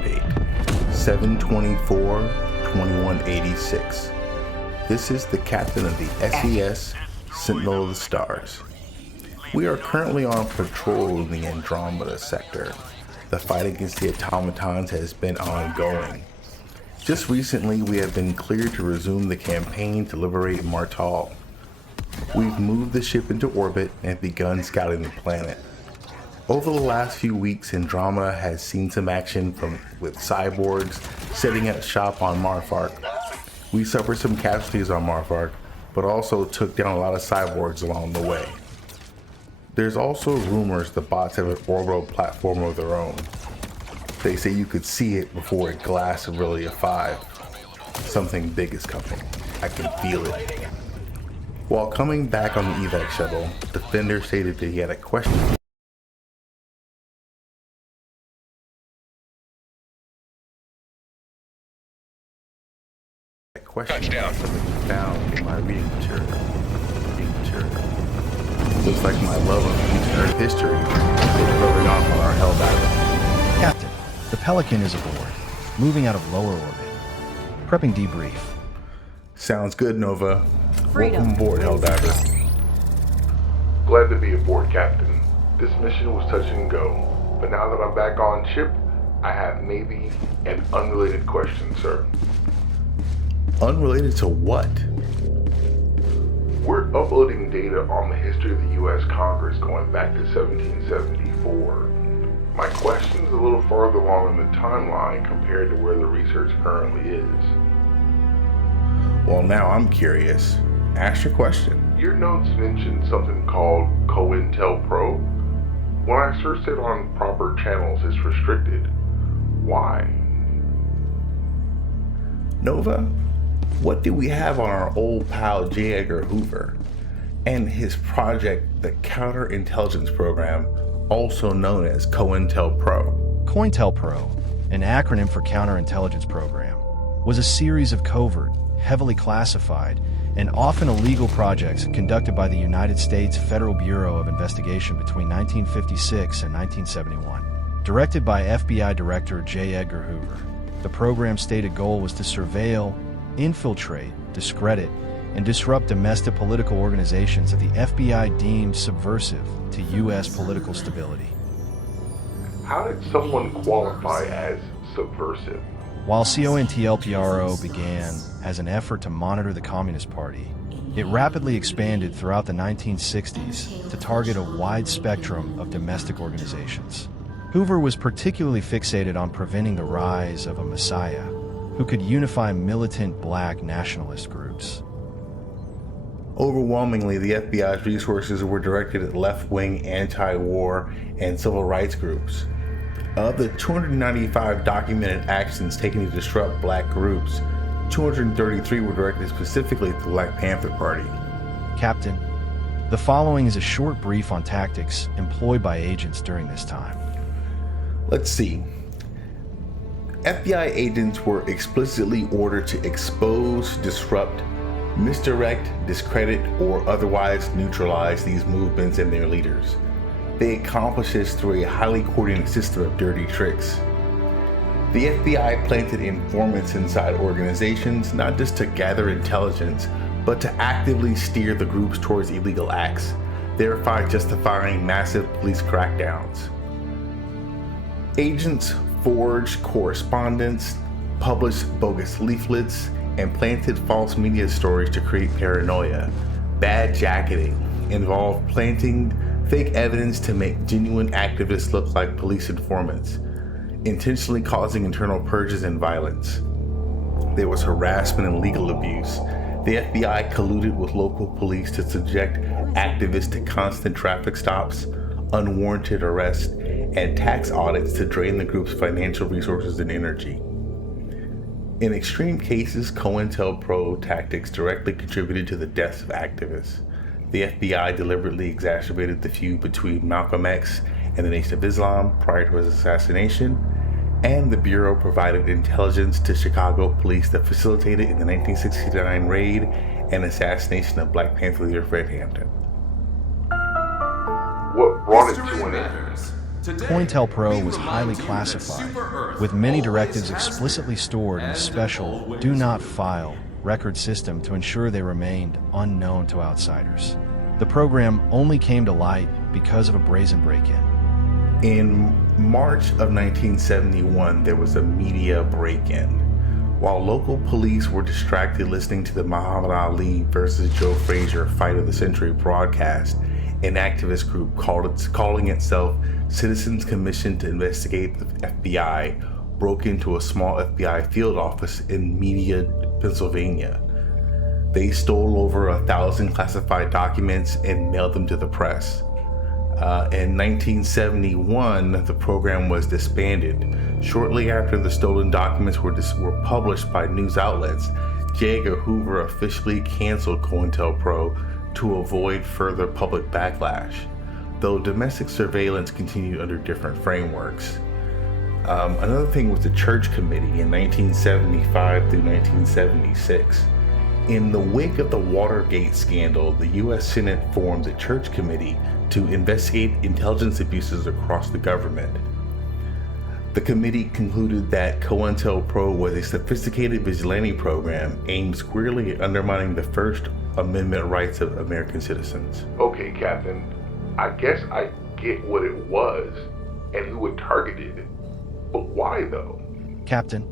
date, 7/24/2186. This is the captain of the SES, Sentinel of the Stars. We are currently on patrol in the Andromeda sector. The fight against the automatons has been ongoing. Just recently, we have been cleared to resume the campaign to liberate Martal. We've moved the ship into orbit and begun scouting the planet. Over the last few weeks, Andromeda has seen some action with cyborgs setting up shop on Marfark. We suffered some casualties on Marfark, but also took down a lot of cyborgs along the way. There's also rumors the bots have an orbital platform of their own. They say you could see it before a glass of really a 5. Something big is coming. I can feel it. While coming back on the evac shuttle, Defender stated that he had a question. Touchdown. Found in my reading material. Looks like my love of ancient Earth history is rubbing off on our Helldiver. Captain, the Pelican is aboard, moving out of lower orbit. Prepping debrief. Sounds good, Nova. Freedom. Welcome aboard, Helldiver. Glad to be aboard, Captain. This mission was touch and go, but now that I'm back on ship, I have maybe an unrelated question, sir. Unrelated to what? We're uploading data on the history of the U.S. Congress going back to 1774. My question is a little farther along in the timeline compared to where the research currently is. Well, now I'm curious. Ask your question. Your notes mentioned something called COINTELPRO. When I searched it on proper channels, it's restricted. Why? Nova, what do we have on our old pal J. Edgar Hoover and his project, the Counterintelligence Program, also known as COINTELPRO? COINTELPRO, an acronym for Counterintelligence Program, was a series of covert, heavily classified, and often illegal projects conducted by the United States Federal Bureau of Investigation between 1956 and 1971. Directed by FBI Director J. Edgar Hoover, the program's stated goal was to surveil, infiltrate, discredit, and disrupt domestic political organizations that the FBI deemed subversive to U.S. political stability. How did someone qualify as subversive? While COINTELPRO began as an effort to monitor the Communist Party, it rapidly expanded throughout the 1960s to target a wide spectrum of domestic organizations. Hoover was particularly fixated on preventing the rise of a messiah who could unify militant black nationalist groups. Overwhelmingly, the FBI's resources were directed at left-wing anti-war and civil rights groups. Of the 295 documented actions taken to disrupt black groups, 233 were directed specifically at the Black Panther Party. Captain, the following is a short brief on tactics employed by agents during this time. Let's see. FBI agents were explicitly ordered to expose, disrupt, misdirect, discredit, or otherwise neutralize these movements and their leaders. They accomplish this through a highly coordinated system of dirty tricks. The FBI planted informants inside organizations not just to gather intelligence, but to actively steer the groups towards illegal acts, thereby justifying massive police crackdowns. Agents forged correspondence, published bogus leaflets, and planted false media stories to create paranoia. Bad jacketing involved planting fake evidence to make genuine activists look like police informants, intentionally causing internal purges and violence. There was harassment and legal abuse. The FBI colluded with local police to subject activists to constant traffic stops, unwarranted arrests, and tax audits to drain the group's financial resources and energy. In extreme cases, COINTELPRO tactics directly contributed to the deaths of activists. The FBI deliberately exacerbated the feud between Malcolm X and the Nation of Islam prior to his assassination, and the Bureau provided intelligence to Chicago police that facilitated in the 1969 raid and assassination of Black Panther leader Fred Hampton. What brought it to an end? COINTELPRO was highly classified, with many directives explicitly stored in a special do not file record system to ensure they remained unknown to outsiders. The program only came to light because of a brazen break-in. In March of 1971, there was a media break-in. While local police were distracted listening to the Muhammad Ali versus Joe Frazier Fight of the Century broadcast, an activist group calling itself Citizens Commission to Investigate the FBI broke into a small FBI field office in Media, Pennsylvania. They stole over 1,000 classified documents and mailed them to the press. In 1971, the program was disbanded. Shortly after the stolen documents were published by news outlets, J. Edgar Hoover officially canceled COINTELPRO to avoid further public backlash, though domestic surveillance continued under different frameworks. Another thing was the Church Committee in 1975 through 1976. In the wake of the Watergate scandal, the U.S. Senate formed the Church Committee to investigate intelligence abuses across the government. The committee concluded that COINTELPRO was a sophisticated vigilante program aimed squarely at undermining the First Amendment rights of American citizens. Okay, Captain, I guess I get what it was and who it targeted, but why though? Captain,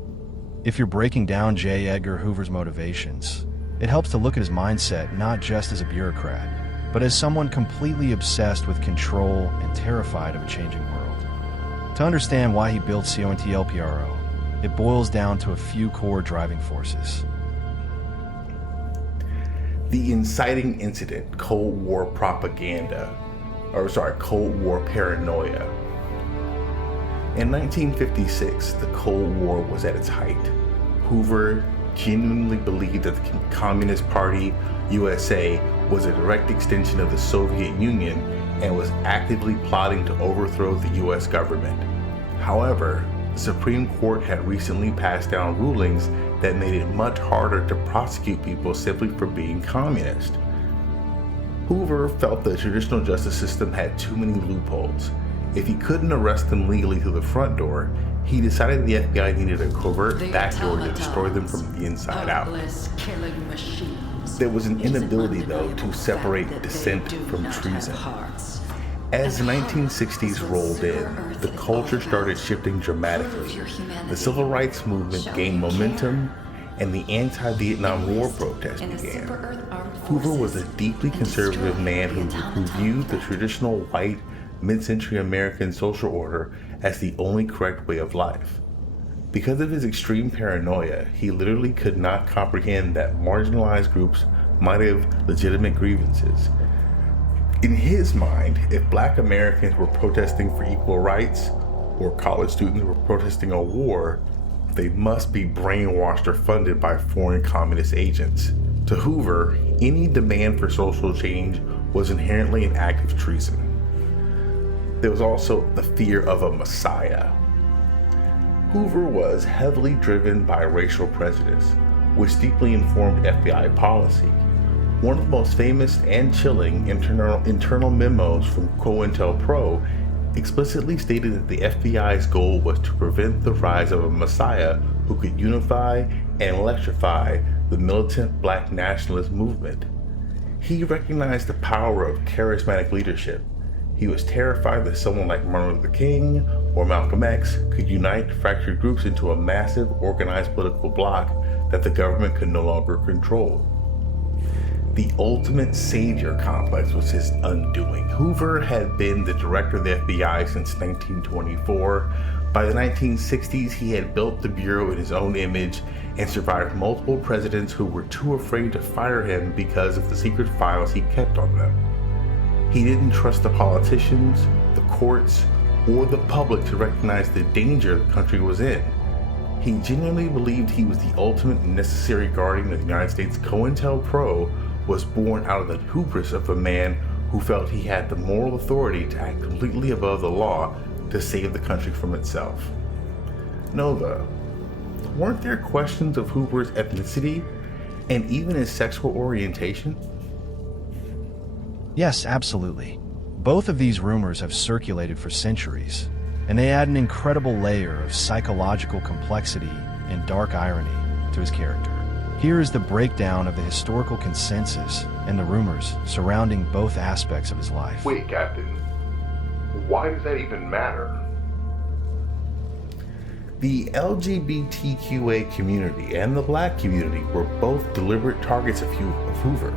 if you're breaking down J. Edgar Hoover's motivations, it helps to look at his mindset not just as a bureaucrat, but as someone completely obsessed with control and terrified of a changing world. To understand why he built COINTELPRO, it boils down to a few core driving forces. The inciting incident, Cold War paranoia. In 1956, the Cold War was at its height. Hoover genuinely believed that the Communist Party, USA, was a direct extension of the Soviet Union and was actively plotting to overthrow the U.S. government. However, the Supreme Court had recently passed down rulings that made it much harder to prosecute people simply for being communist. Hoover felt the traditional justice system had too many loopholes. If he couldn't arrest them legally through the front door, he decided the FBI needed a covert backdoor to destroy them from the inside out. There was an inability, though, to separate dissent from treason. As the 1960s rolled in, the culture started shifting dramatically. The civil rights movement gained momentum, and the anti-Vietnam War protests began. Hoover was a deeply conservative man who viewed the traditional white, mid-century American social order as the only correct way of life. Because of his extreme paranoia, he literally could not comprehend that marginalized groups might have legitimate grievances. In his mind, if Black Americans were protesting for equal rights, or college students were protesting a war, they must be brainwashed or funded by foreign communist agents. To Hoover, any demand for social change was inherently an act of treason. There was also the fear of a messiah. Hoover was heavily driven by racial prejudice, which deeply informed FBI policy. One of the most famous and chilling internal memos from COINTELPRO explicitly stated that the FBI's goal was to prevent the rise of a messiah who could unify and electrify the militant Black nationalist movement. He recognized the power of charismatic leadership. He was terrified that someone like Martin Luther King or Malcolm X could unite fractured groups into a massive organized political bloc that the government could no longer control. The ultimate savior complex was his undoing. Hoover had been the director of the FBI since 1924. By the 1960s, he had built the bureau in his own image and survived multiple presidents who were too afraid to fire him because of the secret files he kept on them. He didn't trust the politicians, the courts, or the public to recognize the danger the country was in. He genuinely believed he was the ultimate and necessary guardian of the United States. COINTELPRO was born out of the hubris of a man who felt he had the moral authority to act completely above the law to save the country from itself. Nova, weren't there questions of Hoover's ethnicity and even his sexual orientation? Yes, absolutely. Both of these rumors have circulated for centuries, and they add an incredible layer of psychological complexity and dark irony to his character. Here is the breakdown of the historical consensus and the rumors surrounding both aspects of his life. Wait, Captain. Why does that even matter? The LGBTQA community and the black community were both deliberate targets of Hoover.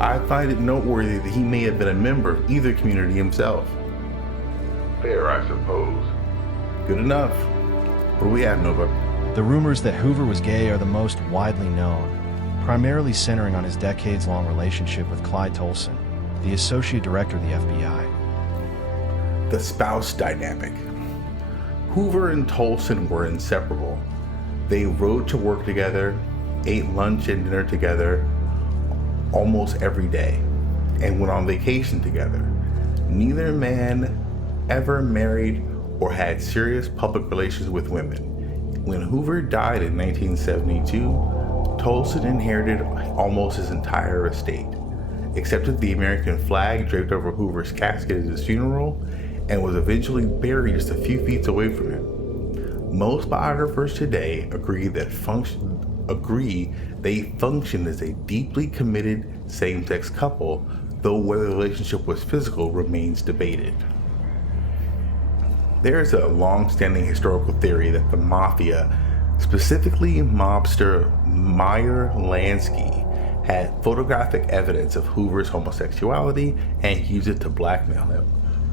I find it noteworthy that he may have been a member of either community himself. Fair, I suppose. Good enough. What do we have, Nova? The rumors that Hoover was gay are the most widely known, primarily centering on his decades-long relationship with Clyde Tolson, the Associate Director of the FBI. The spouse dynamic. Hoover and Tolson were inseparable. They rode to work together, ate lunch and dinner together almost every day, and went on vacation together. Neither man ever married or had serious public relations with women. When Hoover died in 1972, Tolson inherited almost his entire estate, accepted the American flag draped over Hoover's casket at his funeral, and was eventually buried just a few feet away from him. Most biographers today agree they functioned as a deeply committed same-sex couple, though whether the relationship was physical remains debated. There is a long-standing historical theory that the mafia, specifically mobster Meyer Lansky, had photographic evidence of Hoover's homosexuality and used it to blackmail him.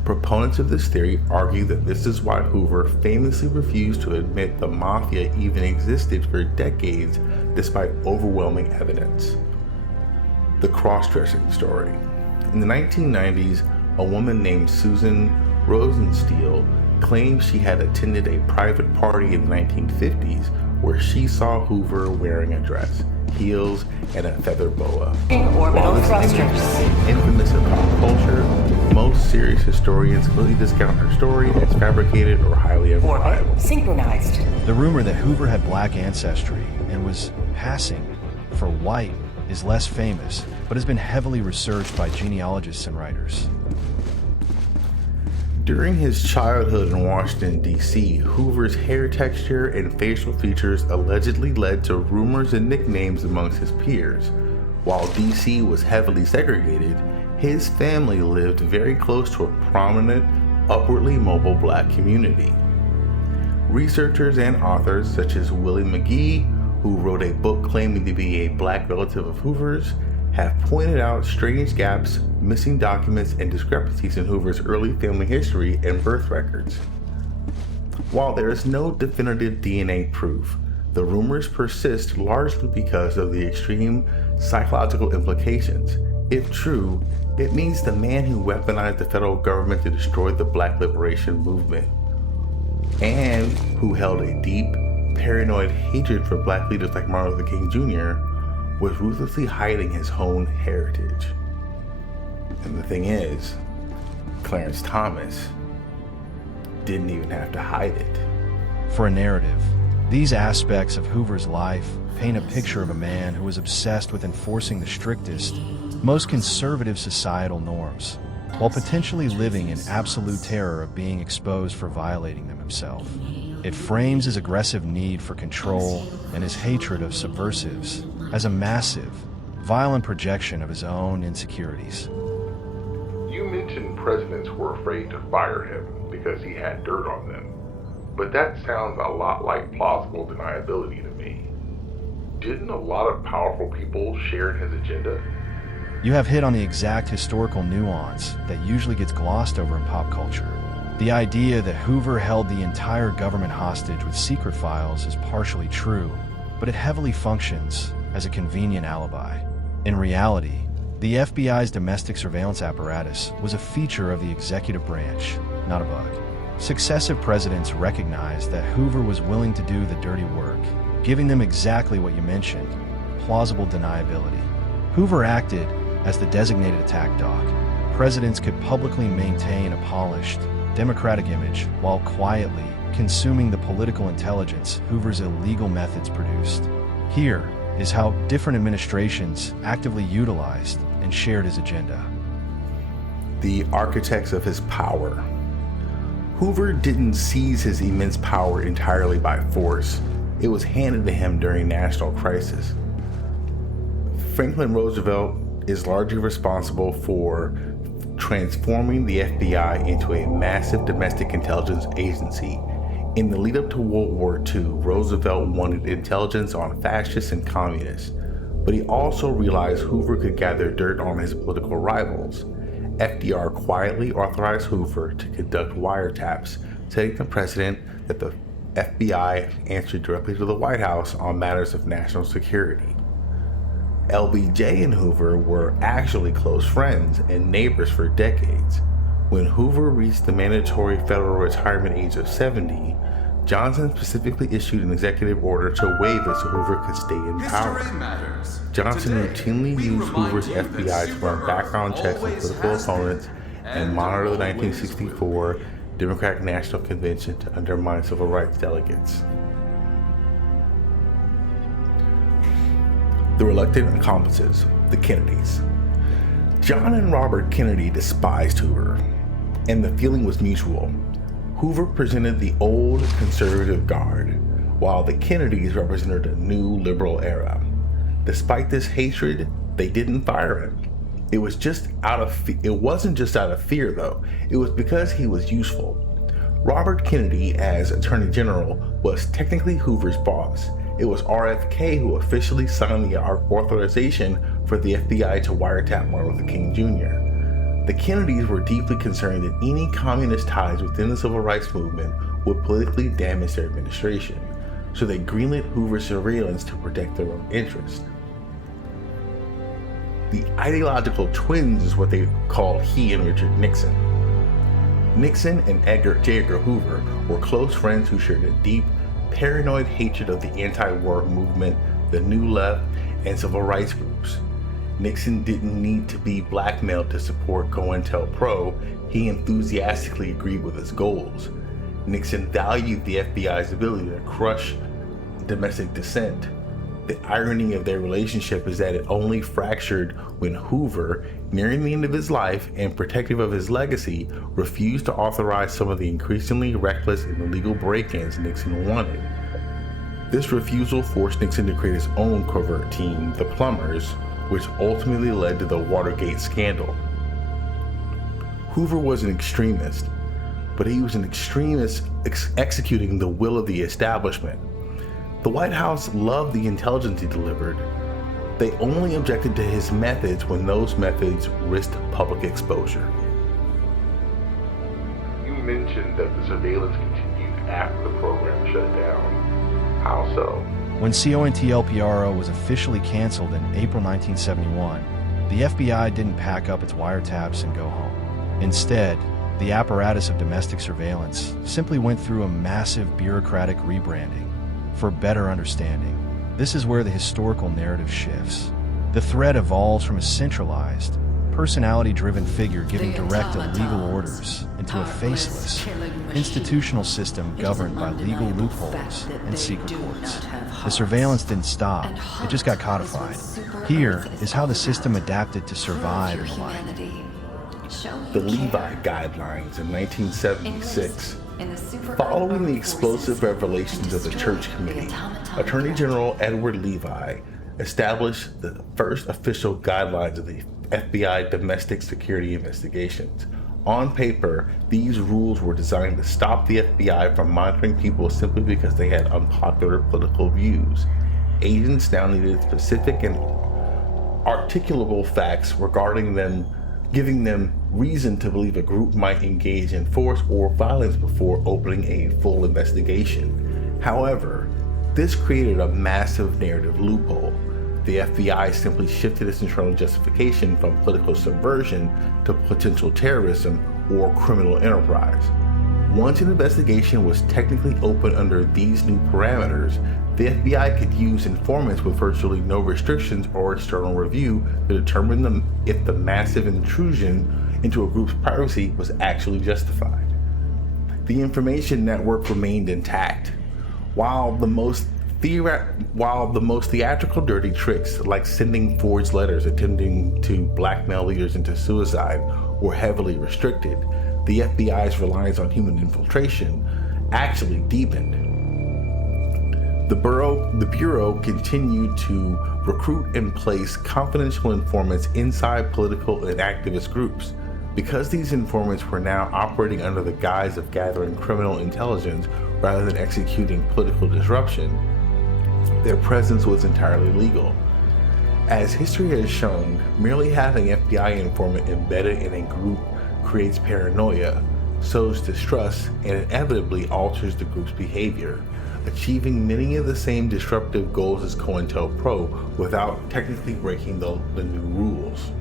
Proponents of this theory argue that this is why Hoover famously refused to admit the mafia even existed for decades despite overwhelming evidence. The cross-dressing story. In the 1990s, a woman named Susan Rosenstiel claimed she had attended a private party in the 1950s where she saw Hoover wearing a dress, heels, and a feather boa. Orbital thrusters. Infamous in pop culture, most serious historians completely discount her story as fabricated or highly unreliable. Orbit synchronized. The rumor that Hoover had black ancestry and was passing for white is less famous, but has been heavily researched by genealogists and writers. During his childhood in Washington, D.C., Hoover's hair texture and facial features allegedly led to rumors and nicknames amongst his peers. While D.C. was heavily segregated, his family lived very close to a prominent, upwardly mobile black community. Researchers and authors such as Willie McGee, who wrote a book claiming to be a black relative of Hoover's, have pointed out strange gaps, missing documents, and discrepancies in Hoover's early family history and birth records. While there is no definitive DNA proof, the rumors persist largely because of the extreme psychological implications. If true, it means the man who weaponized the federal government to destroy the Black liberation movement, and who held a deep, paranoid hatred for black leaders like Martin Luther King Jr., was ruthlessly hiding his own heritage. And the thing is, Clarence Thomas didn't even have to hide it. For a narrative, these aspects of Hoover's life paint a picture of a man who was obsessed with enforcing the strictest, most conservative societal norms, while potentially living in absolute terror of being exposed for violating them himself. It frames his aggressive need for control and his hatred of subversives as a massive, violent projection of his own insecurities. You mentioned presidents were afraid to fire him because he had dirt on them, but that sounds a lot like plausible deniability to me. Didn't a lot of powerful people share in his agenda? You have hit on the exact historical nuance that usually gets glossed over in pop culture. The idea that Hoover held the entire government hostage with secret files is partially true, but it heavily functions as a convenient alibi. In reality, the FBI's domestic surveillance apparatus was a feature of the executive branch, not a bug. Successive presidents recognized that Hoover was willing to do the dirty work, giving them exactly what you mentioned, plausible deniability. Hoover acted as the designated attack dog. Presidents could publicly maintain a polished, democratic image while quietly consuming the political intelligence Hoover's illegal methods produced. Here is how different administrations actively utilized and shared his agenda. the architects of his power. Hoover didn't seize his immense power entirely by force. It was handed to him during national crisis. Franklin Roosevelt is largely responsible for transforming the FBI into a massive domestic intelligence agency. In the lead up to World War II, Roosevelt wanted intelligence on fascists and communists, but he also realized Hoover could gather dirt on his political rivals. FDR quietly authorized Hoover to conduct wiretaps, setting the precedent that the FBI answered directly to the White House on matters of national security. LBJ and Hoover were actually close friends and neighbors for decades. When Hoover reached the mandatory federal retirement age of 70, Johnson specifically issued an executive order to waive it so Hoover could stay in power. Johnson routinely used Hoover's FBI to run background checks on political opponents and monitor the 1964 Democratic National Convention to undermine civil rights delegates. The reluctant accomplices, the Kennedys. John and Robert Kennedy despised Hoover, and the feeling was mutual. Hoover presented the old conservative guard, while the Kennedys represented a new liberal era. Despite this hatred, they didn't fire him. It wasn't just out of fear though. It was because he was useful. Robert Kennedy, as Attorney General, was technically Hoover's boss. It was RFK who officially signed the authorization for the FBI to wiretap Martin Luther King Jr. The Kennedys were deeply concerned that any communist ties within the civil rights movement would politically damage their administration, so they greenlit Hoover's surveillance to protect their own interests. The ideological twins is what they called he and Richard Nixon. Nixon and J. Edgar Hoover were close friends who shared a deep, paranoid hatred of the anti-war movement, the New Left, and civil rights groups. Nixon didn't need to be blackmailed to support COINTELPRO. He enthusiastically agreed with its goals. Nixon valued the FBI's ability to crush domestic dissent. The irony of their relationship is that it only fractured when Hoover, nearing the end of his life and protective of his legacy, refused to authorize some of the increasingly reckless and illegal break-ins Nixon wanted. This refusal forced Nixon to create his own covert team, the Plumbers, which ultimately led to the Watergate scandal. Hoover was an extremist, but he was an extremist executing the will of the establishment. The White House loved the intelligence he delivered. They only objected to his methods when those methods risked public exposure. You mentioned that the surveillance continued after the program shut down. How so? When COINTELPRO was officially canceled in April 1971, the FBI didn't pack up its wiretaps and go home. Instead, the apparatus of domestic surveillance simply went through a massive bureaucratic rebranding. For better understanding, this is where the historical narrative shifts. The threat evolves from a centralized, personality-driven figure giving direct illegal orders into a faceless, institutional system governed by legal loopholes and secret courts. The surveillance didn't stop, it just got codified. Here is how the system adapted to survive in the light. The Levi Guidelines in 1976. Following the explosive revelations of the Church Committee, Attorney General Edward Levi established the first official guidelines of the FBI domestic security investigations. On paper, these rules were designed to stop the FBI from monitoring people simply because they had unpopular political views. Agents now needed specific and articulable facts regarding them, giving them reason to believe a group might engage in force or violence before opening a full investigation. However, this created a massive narrative loophole. The FBI simply shifted its internal justification from political subversion to potential terrorism or criminal enterprise. Once an investigation was technically open under these new parameters, the FBI could use informants with virtually no restrictions or external review to determine if the massive intrusion into a group's privacy was actually justified. The information network remained intact. While the most theatrical dirty tricks like sending forged letters attempting to blackmail leaders into suicide were heavily restricted, the FBI's reliance on human infiltration actually deepened. The Bureau continued to recruit and place confidential informants inside political and activist groups. Because these informants were now operating under the guise of gathering criminal intelligence rather than executing political disruption, their presence was entirely legal. As history has shown, merely having an FBI informant embedded in a group creates paranoia, sows distrust, and inevitably alters the group's behavior, achieving many of the same disruptive goals as COINTELPRO without technically breaking the new rules.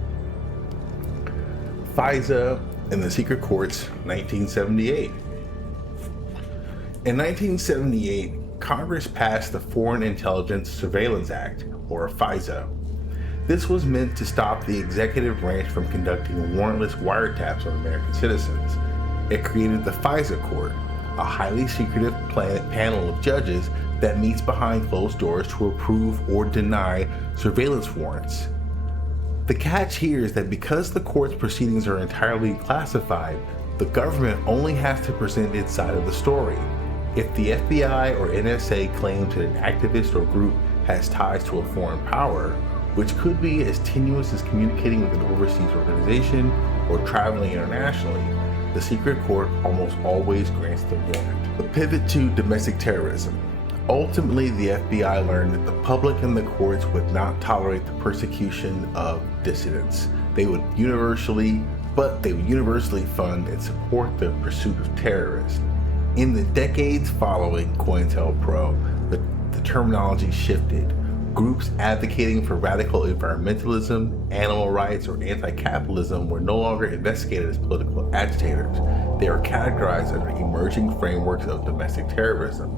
FISA and the Secret Courts, 1978. In 1978, Congress passed the Foreign Intelligence Surveillance Act, or FISA. This was meant to stop the executive branch from conducting warrantless wiretaps on American citizens. It created the FISA Court, a highly secretive panel of judges that meets behind closed doors to approve or deny surveillance warrants. The catch here is that because the court's proceedings are entirely classified, the government only has to present its side of the story. If the FBI or NSA claims that an activist or group has ties to a foreign power, which could be as tenuous as communicating with an overseas organization or traveling internationally, the secret court almost always grants the warrant. The pivot to domestic terrorism. Ultimately, the FBI learned that the public and the courts would not tolerate the persecution of dissidents. They would universally fund and support the pursuit of terrorists. In the decades following COINTELPRO, the terminology shifted. Groups advocating for radical environmentalism, animal rights, or anti-capitalism were no longer investigated as political agitators. They are categorized under emerging frameworks of domestic terrorism.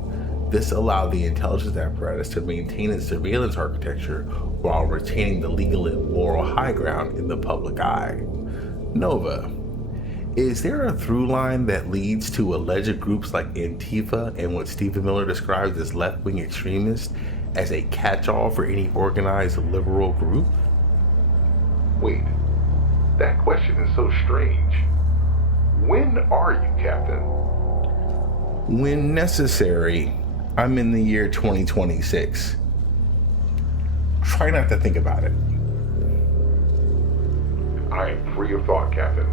This allowed the intelligence apparatus to maintain its surveillance architecture while retaining the legal and moral high ground in the public eye. Nova. Is there a through line that leads to alleged groups like Antifa and what Stephen Miller describes as left-wing extremists as a catch-all for any organized liberal group? Wait, that question is so strange. When are you, Captain? When necessary. I'm in the year 2026. Try not to think about it. I am free of thought, Captain.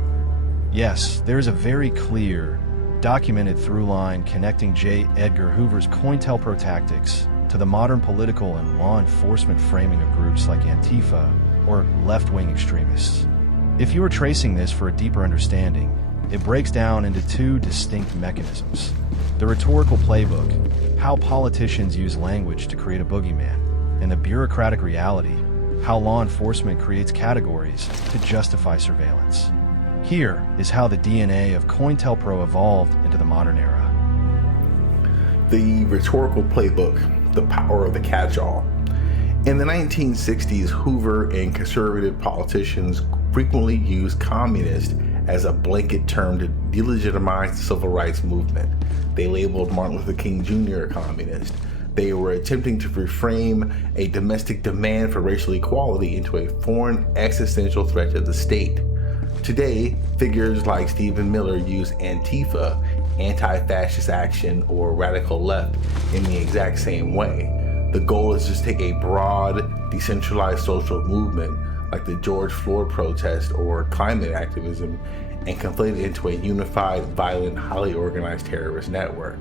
Yes, there is a very clear, documented through line connecting J. Edgar Hoover's COINTELPRO tactics to the modern political and law enforcement framing of groups like Antifa or left-wing extremists. If you are tracing this for a deeper understanding, it breaks down into two distinct mechanisms. The rhetorical playbook, how politicians use language to create a boogeyman, and the bureaucratic reality, how law enforcement creates categories to justify surveillance. Here is how the DNA of COINTELPRO evolved into the modern era. The rhetorical playbook, the power of the catch-all. In the 1960s, Hoover and conservative politicians frequently used communist as a blanket term to delegitimize the civil rights movement. They labeled Martin Luther King Jr. a communist. They were attempting to reframe a domestic demand for racial equality into a foreign existential threat to the state. Today, figures like Stephen Miller use Antifa, anti-fascist action, or radical left in the exact same way. The goal is to take a broad, decentralized social movement like the George Floyd protest or climate activism and conflate it into a unified, violent, highly organized terrorist network.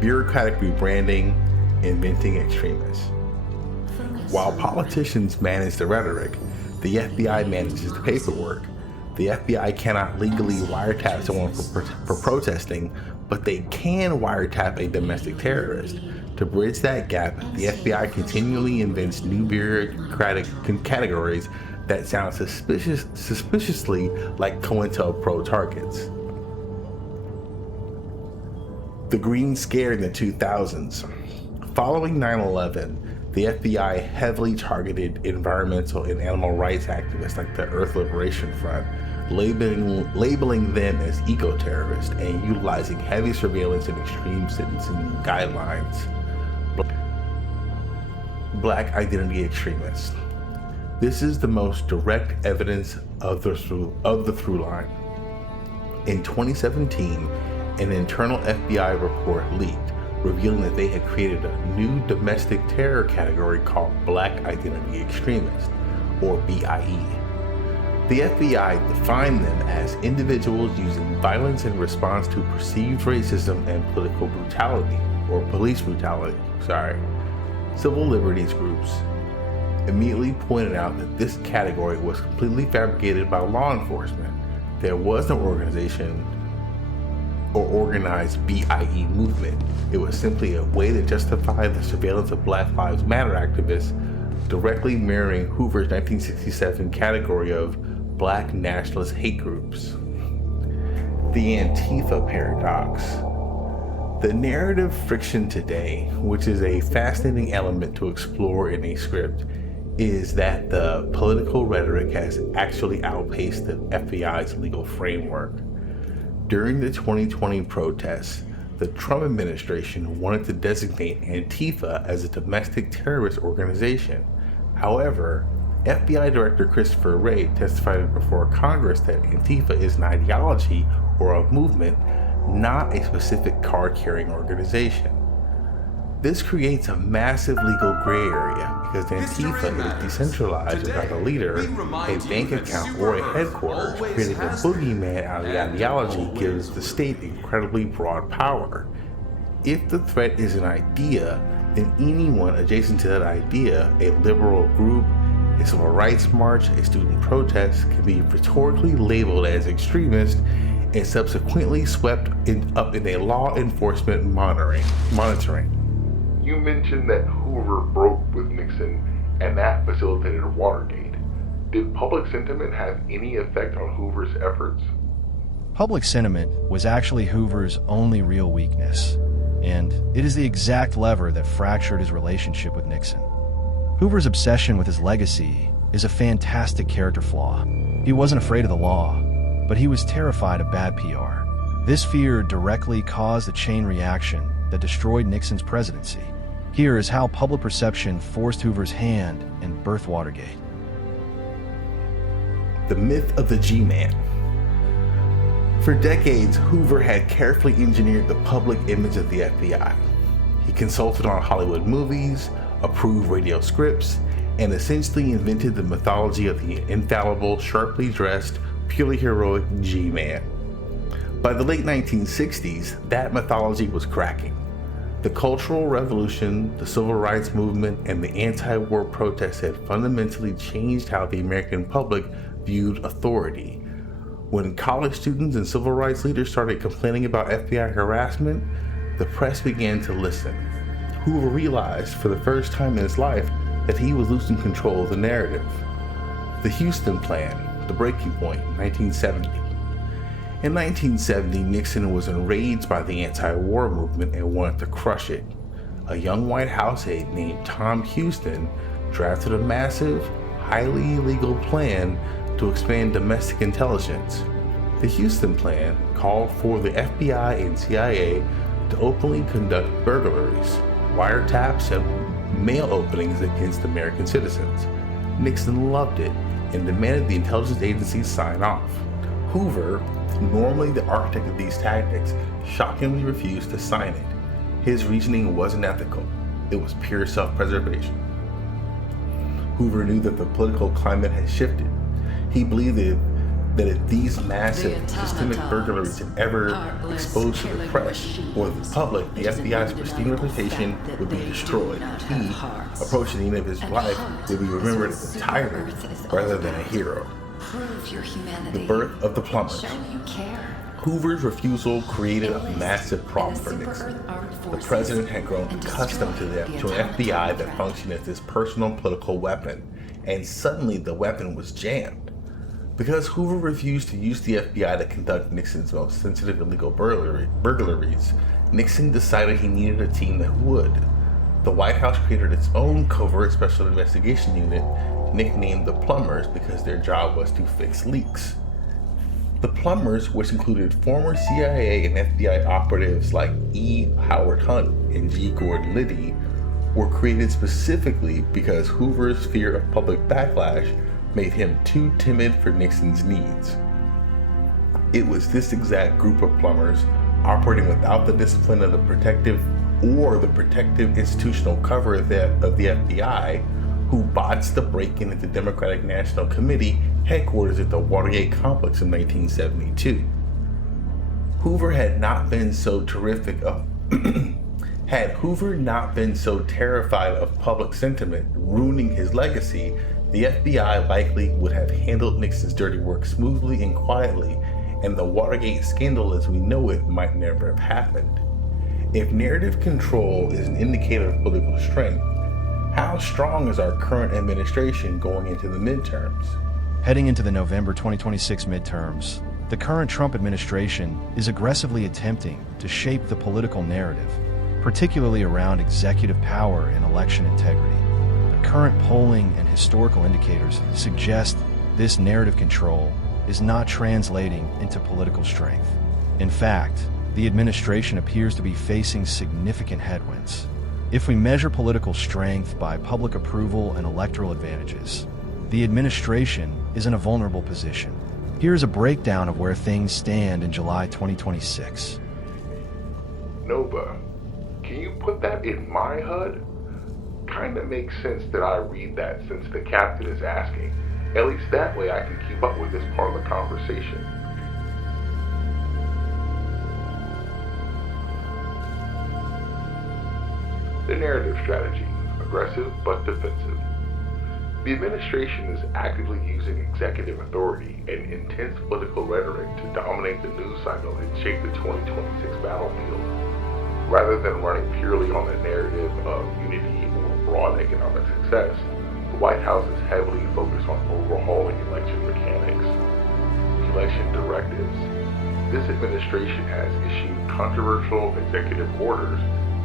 Bureaucratic rebranding, inventing extremists. While politicians manage the rhetoric, the FBI manages the paperwork. The FBI cannot legally wiretap someone for protesting, but they can wiretap a domestic terrorist. To bridge that gap, the FBI continually invents new bureaucratic categories that sound suspiciously like COINTELPRO targets. The Green Scare in the 2000s. Following 9/11, the FBI heavily targeted environmental and animal rights activists like the Earth Liberation Front, labeling them as eco-terrorists and utilizing heavy surveillance and extreme sentencing guidelines. Black identity extremists. This is the most direct evidence of the through line. In 2017, an internal FBI report leaked, revealing that they had created a new domestic terror category called Black Identity Extremist, or BIE. The FBI defined them as individuals using violence in response to perceived racism and political brutality, or police brutality, Civil liberties groups immediately pointed out that this category was completely fabricated by law enforcement. There was no organization or organized BIE movement. It was simply a way to justify the surveillance of Black Lives Matter activists, directly mirroring Hoover's 1967 category of Black nationalist hate groups. The Antifa paradox. The narrative friction today, which is a fascinating element to explore in a script, is that the political rhetoric has actually outpaced the FBI's legal framework. During the 2020 protests, the Trump administration wanted to designate Antifa as a domestic terrorist organization. However, FBI Director Christopher Wray testified before Congress that Antifa is an ideology or a movement, not a specific card-carrying organization. This creates a massive legal gray area because Antifa is decentralized without a leader, a bank account, or a headquarters. Creating a boogeyman out of the ideology gives the state incredibly broad power. If the threat is an idea, then anyone adjacent to that idea, a liberal group, a civil rights march, a student protest, can be rhetorically labeled as extremist and subsequently swept up in a law enforcement monitoring. You mentioned that Hoover broke with Nixon and that facilitated Watergate. Did public sentiment have any effect on Hoover's efforts? Public sentiment was actually Hoover's only real weakness, and it is the exact lever that fractured his relationship with Nixon. Hoover's obsession with his legacy is a fantastic character flaw. He wasn't afraid of the law, but he was terrified of bad PR. This fear directly caused a chain reaction that destroyed Nixon's presidency. Here is how public perception forced Hoover's hand and birthed Watergate. The myth of the G-Man. For decades, Hoover had carefully engineered the public image of the FBI. He consulted on Hollywood movies, approved radio scripts, and essentially invented the mythology of the infallible, sharply dressed, purely heroic G-Man. By the late 1960s, that mythology was cracking. The Cultural Revolution, the Civil Rights Movement, and the anti-war protests had fundamentally changed how the American public viewed authority. When college students and civil rights leaders started complaining about FBI harassment, the press began to listen. Hoover realized for the first time in his life that he was losing control of the narrative. The Houston Plan, the breaking point, 1970. In 1970, Nixon was enraged by the anti-war movement and wanted to crush it. A young White House aide named Tom Houston drafted a massive, highly illegal plan to expand domestic intelligence. The Houston Plan called for the FBI and CIA to openly conduct burglaries, wiretaps, and mail openings against American citizens. Nixon loved it and demanded the intelligence agencies sign off. Hoover, normally the architect of these tactics, shockingly refused to sign it. His reasoning wasn't ethical. It was pure self-preservation. Hoover knew that the political climate had shifted. He believed that if these massive systemic burglaries had ever exposed to the press or the public, the FBI's pristine reputation would be destroyed. He, approaching the end of his life, would be remembered as a tyrant rather than a hero. The birth of the plumbers. Hoover's refusal created a massive problem for Nixon. The president had grown accustomed to an FBI that functioned as his personal political weapon, and suddenly the weapon was jammed. Because Hoover refused to use the FBI to conduct Nixon's most sensitive illegal burglaries, Nixon decided he needed a team that would. The White House created its own covert special investigation unit, nicknamed the Plumbers because their job was to fix leaks. The Plumbers, which included former CIA and FBI operatives like E. Howard Hunt and G. Gordon Liddy, were created specifically because Hoover's fear of public backlash made him too timid for Nixon's needs. It was this exact group of plumbers, operating without the discipline of the protective institutional cover of the FBI, who botched the break-in at the Democratic National Committee headquarters at the Watergate complex in 1972. Hoover had not been so terrified of public sentiment ruining his legacy, the FBI likely would have handled Nixon's dirty work smoothly and quietly, and the Watergate scandal as we know it might never have happened. If narrative control is an indicator of political strength, how strong is our current administration going into the midterms? Heading into the November 2026 midterms, the current Trump administration is aggressively attempting to shape the political narrative, particularly around executive power and election integrity. The current polling and historical indicators suggest this narrative control is not translating into political strength. In fact, the administration appears to be facing significant headwinds. If we measure political strength by public approval and electoral advantages, the administration is in a vulnerable position. Here's a breakdown of where things stand in July 2026. Nova, can you put that in my HUD? Kinda makes sense that I read that since the captain is asking. At least that way I can keep up with this part of the conversation. The narrative strategy, aggressive but defensive. The administration is actively using executive authority and intense political rhetoric to dominate the news cycle and shape the 2026 battlefield. Rather than running purely on the narrative of unity or broad economic success, the White House is heavily focused on overhauling election mechanics. Election directives. This administration has issued controversial executive orders,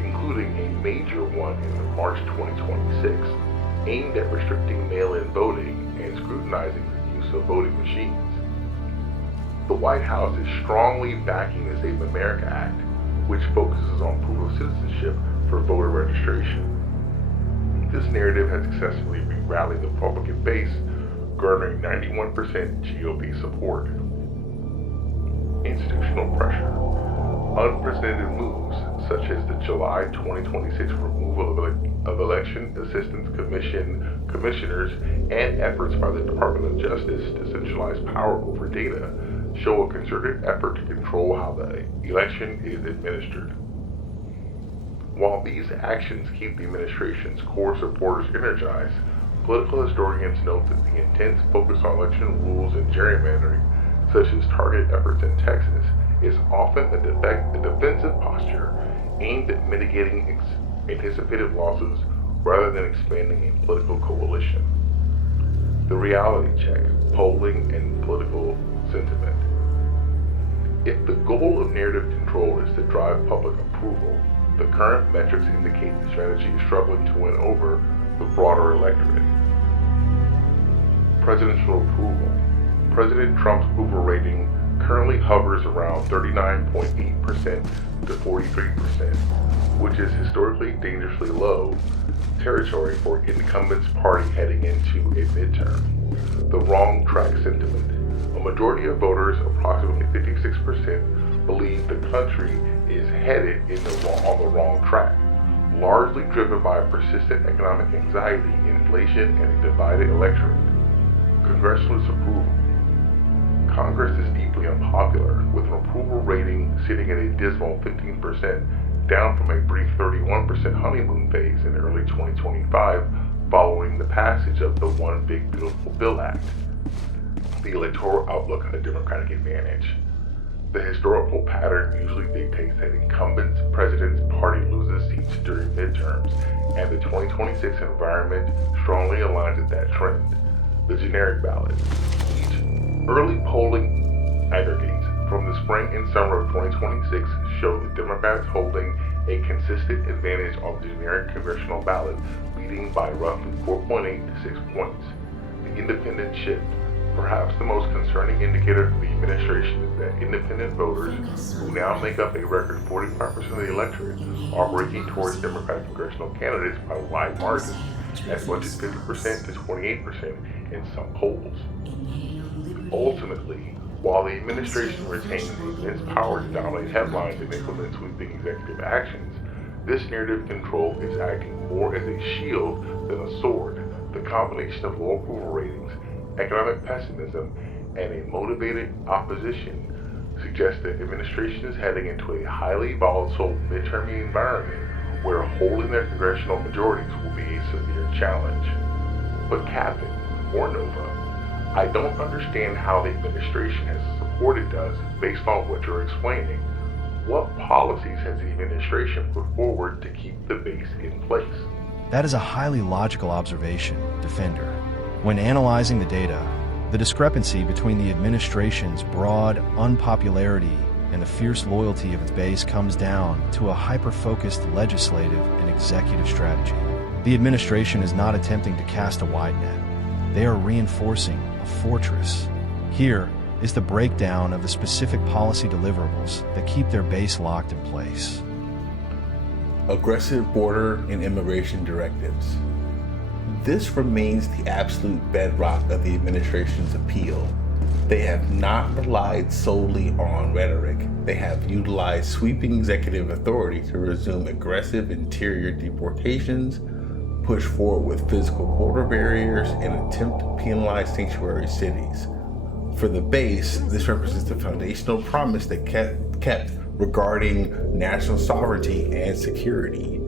including a major one in March 2026, aimed at restricting mail-in voting and scrutinizing the use of voting machines. The White House is strongly backing the Save America Act, which focuses on proof of citizenship for voter registration. This narrative has successfully rallied the Republican base, garnering 91% GOP support. Institutional pressure. Unprecedented moves, such as the July 2026 removal of Election Assistance Commission commissioners and efforts by the Department of Justice to centralize power over data, show a concerted effort to control how the election is administered. While these actions keep the administration's core supporters energized, political historians note that the intense focus on election rules and gerrymandering, such as targeted efforts in Texas, is often a defensive posture aimed at mitigating anticipated losses rather than expanding a political coalition. The reality check, polling, and political sentiment. If the goal of narrative control is to drive public approval, the current metrics indicate the strategy is struggling to win over the broader electorate. Presidential approval. President Trump's approval rating currently hovers around 39.8% to 43%, which is historically dangerously low territory for an incumbent's party heading into a midterm. The wrong track sentiment. A majority of voters, approximately 56%, believe the country is headed on the wrong track, largely driven by persistent economic anxiety, inflation, and a divided electorate. Congressional disapproval. Congress is deeply unpopular, with an approval rating sitting at a dismal 15%, down from a brief 31% honeymoon phase in early 2025 following the passage of the One Big Beautiful Bill Act. The electoral outlook on a Democratic advantage. The historical pattern usually dictates that incumbent president's party loses seats during midterms, and the 2026 environment strongly aligns with that trend. The generic ballot. Early polling aggregates from the spring and summer of 2026 show the Democrats holding a consistent advantage on the generic congressional ballot, leading by roughly 4.8 to 6 points. The independent shift. Perhaps the most concerning indicator for the administration is that independent voters, who now make up a record 45% of the electorate, are breaking towards Democratic congressional candidates by wide margins, as much as 50% to 28% in some polls. Ultimately, while the administration retains immense power to dominate headlines and implement sweeping executive actions, this narrative control is acting more as a shield than a sword. The combination of low approval ratings, economic pessimism, and a motivated opposition suggests that the administration is heading into a highly volatile midterm environment where holding their congressional majorities will be a severe challenge. But Captain, or Nova, I don't understand how the administration has supported us based on what you're explaining. What policies has the administration put forward to keep the base in place? That is a highly logical observation, Defender. When analyzing the data, the discrepancy between the administration's broad unpopularity and the fierce loyalty of its base comes down to a hyper-focused legislative and executive strategy. The administration is not attempting to cast a wide net. They are reinforcing a fortress. Here is the breakdown of the specific policy deliverables that keep their base locked in place. Aggressive border and immigration directives. This remains the absolute bedrock of the administration's appeal. They have not relied solely on rhetoric. They have utilized sweeping executive authority to resume aggressive interior deportations, push forward with physical border barriers, and attempt to penalize sanctuary cities. For the base, this represents the foundational promise that kept regarding national sovereignty and security,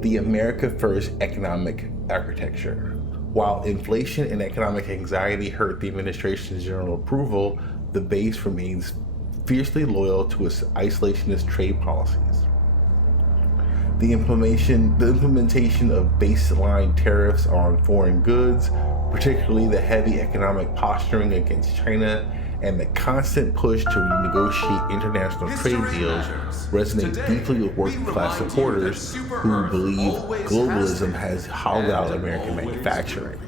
the America First economic architecture. While inflation and economic anxiety hurt the administration's general approval, the base remains fiercely loyal to its isolationist trade policies. The implementation of baseline tariffs on foreign goods, particularly the heavy economic posturing against China and the constant push to renegotiate international trade deals, resonate deeply with working class supporters who believe globalism has hollowed out American manufacturing.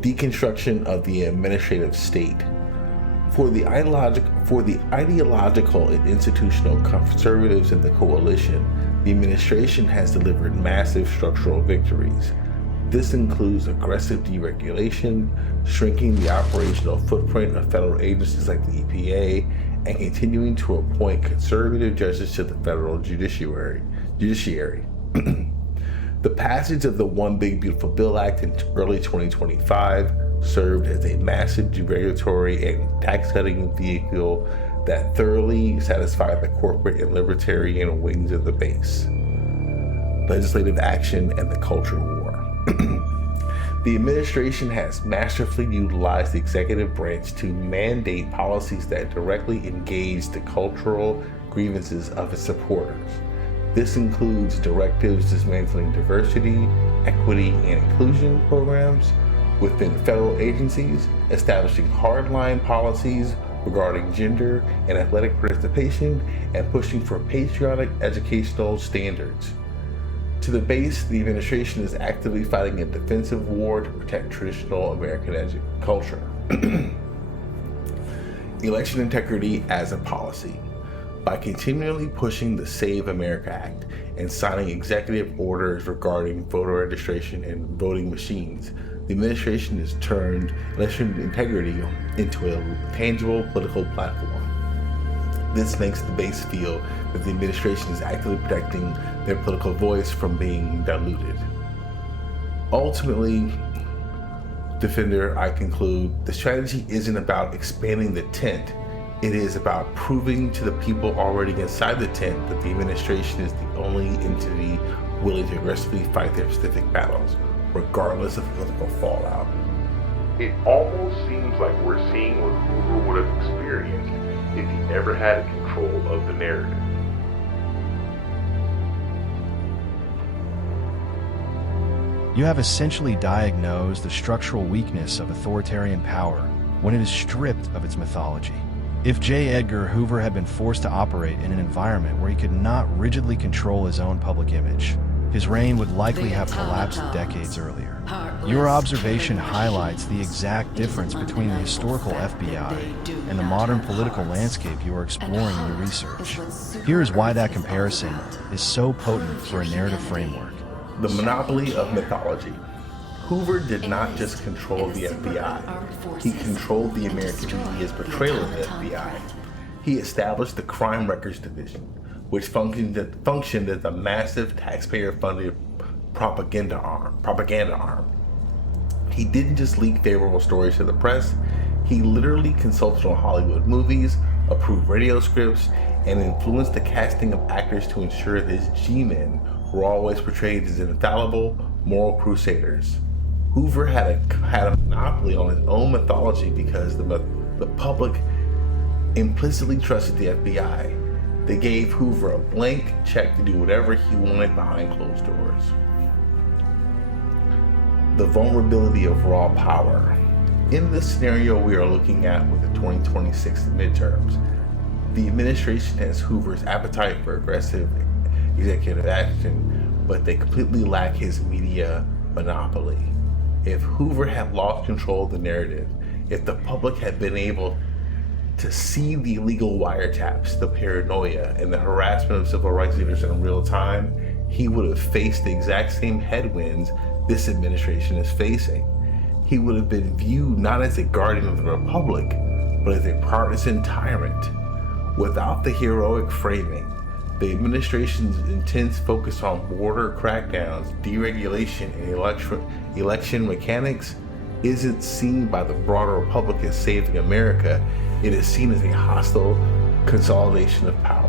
Deconstruction of the administrative state. For the ideological and institutional conservatives in the coalition, the administration has delivered massive structural victories. This includes aggressive deregulation, shrinking the operational footprint of federal agencies like the EPA, and continuing to appoint conservative judges to the federal judiciary. The passage of the One Big Beautiful Bill Act in early 2025 served as a massive deregulatory and tax-cutting vehicle that thoroughly satisfied the corporate and libertarian wings of the base. Legislative action and the culture war. The administration has masterfully utilized the executive branch to mandate policies that directly engage the cultural grievances of its supporters. This includes directives dismantling diversity, equity, and inclusion programs within federal agencies, establishing hardline policies regarding gender and athletic participation, and pushing for patriotic educational standards. To the base, the administration is actively fighting a defensive war to protect traditional American culture. Election integrity as a policy. By continually pushing the Save America Act and signing executive orders regarding voter registration and voting machines, the administration has turned election integrity into a tangible political platform. This makes the base feel that the administration is actively protecting their political voice from being diluted. Ultimately, Defender, I conclude, the strategy isn't about expanding the tent. It is about proving to the people already inside the tent that the administration is the only entity willing to aggressively fight their specific battles, regardless of political fallout. It almost seems like we're seeing what Hoover would have experienced if he ever had control of the narrative. You have essentially diagnosed the structural weakness of authoritarian power when it is stripped of its mythology. If J. Edgar Hoover had been forced to operate in an environment where he could not rigidly control his own public image, his reign would likely have collapsed decades earlier. Your observation highlights the exact difference between the historical FBI and the modern political landscape you are exploring in your research. Here is why that comparison is so potent for a narrative framework. The monopoly of mythology. Hoover did not just control the FBI. He controlled the American media's portrayal of the FBI. He established the Crime Records Division, which functioned as a massive taxpayer-funded propaganda arm. He didn't just leak favorable stories to the press. He literally consulted on Hollywood movies, approved radio scripts, and influenced the casting of actors to ensure that his G-men were always portrayed as infallible, moral crusaders. Hoover had a monopoly on his own mythology because the public implicitly trusted the FBI. They gave Hoover a blank check to do whatever he wanted behind closed doors. The vulnerability of raw power. In this scenario we are looking at with the 2026 midterms, the administration has Hoover's appetite for aggressive executive action, but they completely lack his media monopoly. If Hoover had lost control of the narrative, if the public had been able to see the illegal wiretaps, the paranoia, and the harassment of civil rights leaders in real time, he would have faced the exact same headwinds this administration is facing. He would have been viewed not as a guardian of the republic, but as a partisan tyrant. Without the heroic framing, the administration's intense focus on border crackdowns, deregulation, and election mechanics isn't seen by the broader public as saving America. It is seen as a hostile consolidation of power.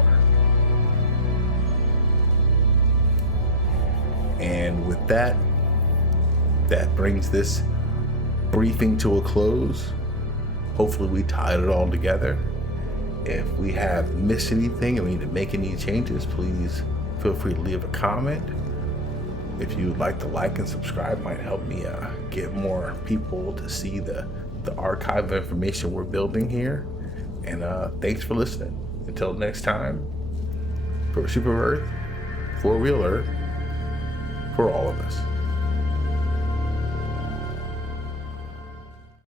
And with that brings this briefing to a close. Hopefully we tied it all together. If we have missed anything and we need to make any changes, please feel free to leave a comment. If you would like to like and subscribe, might help me get more people to see the archive of information we're building here. And thanks for listening. Until next time, for Super Earth, for Real Earth, for all of us.